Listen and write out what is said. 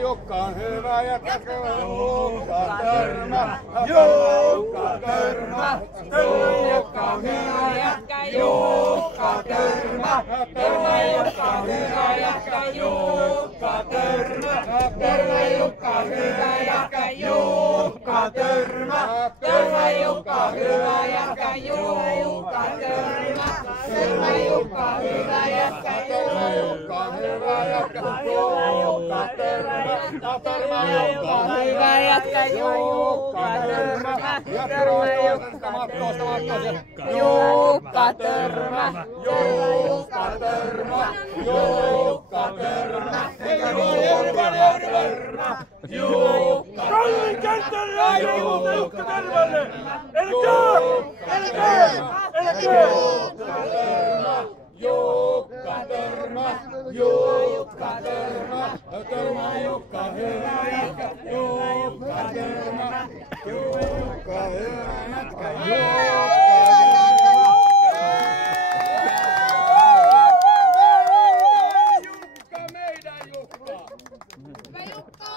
Jukka on hyvä jätkä, Jukka Törmä. Jukka Törmä. Jukka on hyvä jätkä, Jukka Törmä. Törmä Jukka on hyvä jätkä, Jukka Törmä. Törmä Jukka on hyvä jätkä, Jukka Törmä. Törmä Jukka on hyvä jätkä, Jukka Törmä. Törmä Jukka on hyvä jätkä, Jukka hyvä jätkä, Jukka Törmä. Törmä Jukka on hyvä jätkä, Jukka Törmä. Törmä Jukka Törmä. Jukka Törmä. Jukka Törmä. Jukka Kallin kentälle Jukka Törmälle. Elikää! Jukka Törmä, Jukka Törmä, Törmä Jukka hyvä jätkä, Jukka Törmä, Jukka hyvä jätkä, Jukka meidän Jukka.